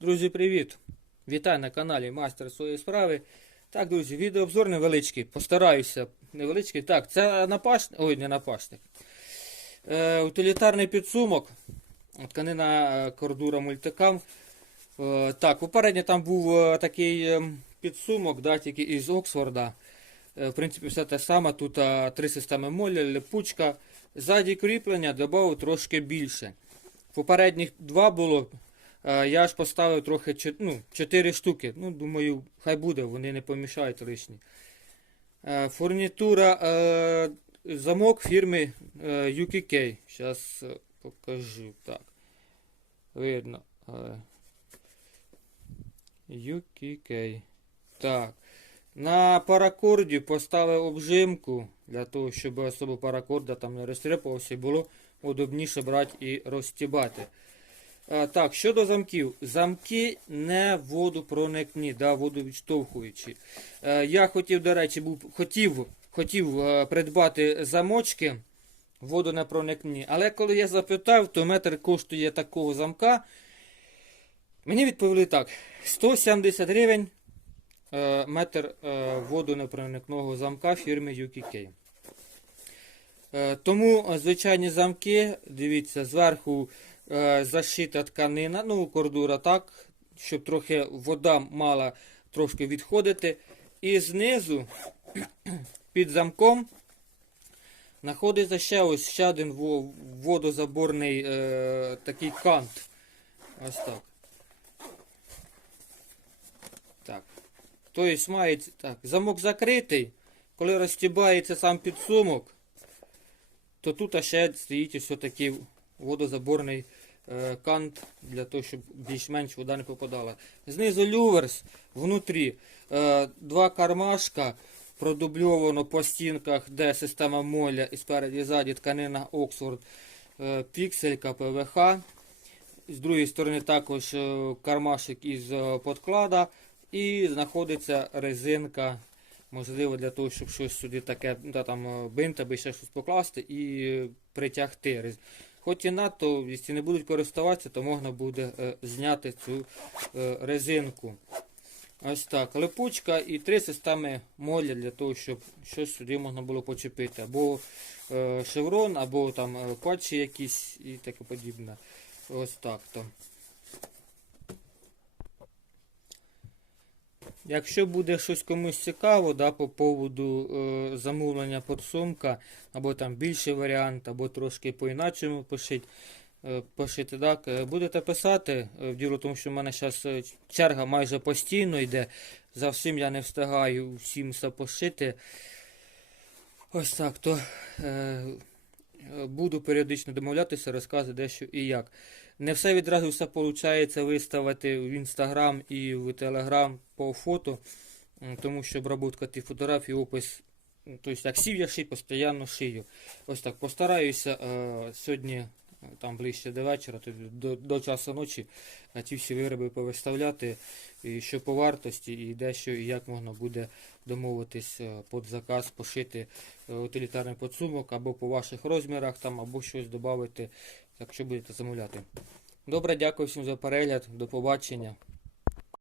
Друзі, привіт! Вітаю на каналі Майстер своєї справи. Так, друзі, відеообзор невеличкий. Постараюся. Невеличкий. Так, це напашник. Ой, не напашник. Е, утилітарний підсумок. Тканина е, кордура мультикам. Е, так, попередньо там був е, такий е, підсумок, да, тільки із Оксфорда. Е, в принципі, все те саме. Тут е, три системи молі, липучка. Ззаді кріплення додав трошки більше. Попередніх два було. Е, Я ж поставив трохи ну, 4 штуки. Ну, думаю, хай буде, вони не помішають лишні. Е, Фурнітура е, замок фірми UKK. Зараз покажу. Так. Видно. UKK. Так. На паракорді поставив обжимку для того, щоб особо паракорда там не розтріпався і було удобніше брати і розтібати. Так, щодо замків. Замки не водопроникні, да, водовідштовхуючі. Е, Я хотів, до речі, був, хотів, хотів е, придбати замочки водонепроникні, але коли я запитав, то метр коштує такого замка. Мені відповіли так: 170 гривень е, метр водонепроникного замка фірми UKK. Тому звичайні замки, дивіться, зверху е, зашита тканина, ну, кордура так, щоб трохи вода мала трошки відходити. І знизу під замком знаходиться ще ось ще один водозаборний е, такий кант. Ось так. Так. Тобто має так, замок закритий. Коли розтібається сам підсумок, то тут ще стоїть ось такий водозаборний е, кант для того, щоб більш-менш вода не попадала. Знизу люверс, внутрі е, два кармашка, продубльовано по стінках, де система моля і спереді і ззаді тканина Оксфорд, е, пікселька ПВХ. З другої сторони також кармашик із подклада і знаходиться резинка Можливо, для того, щоб щось сюди таке, та там бинт, аби ще щось покласти і притягти. Хоч і надто, якщо не будуть користуватися, то можна буде е, зняти цю е, резинку. Ось так. Липучка і три системи моля для того, щоб щось сюди можна було почепити. Або е, шеврон, або там е, патчі якісь і таке подібне. Ось так то. Якщо буде щось комусь цікаво, да, по поводу е, замовлення подсумка, або там більший варіант, або трошки по-іначому пишіть, е, пишіть, так, е, будете писати, е, в діло тому, що в мене зараз черга майже постійно йде, за всім я не встигаю всім все пошити. Ось так, то е, е, буду періодично домовлятися, розказувати дещо і як. Не все відразу все виходить виставити в інстаграм і в телеграм по фото, тому що обработка тих фотографій, опис, тобто як сів я шию, постійно шию. Ось так постараюся е, сьогодні, е, там ближче до вечора, тобто до, до часу ночі, ті всі вироби повиставляти, і що по вартості, і дещо, і як можна буде домовитись е, під заказ, пошити е, утилітарний подсумок або по ваших розмірах, там, або щось додати, якщо будете замовляти. Добре, дякую всім за перегляд. До побачення.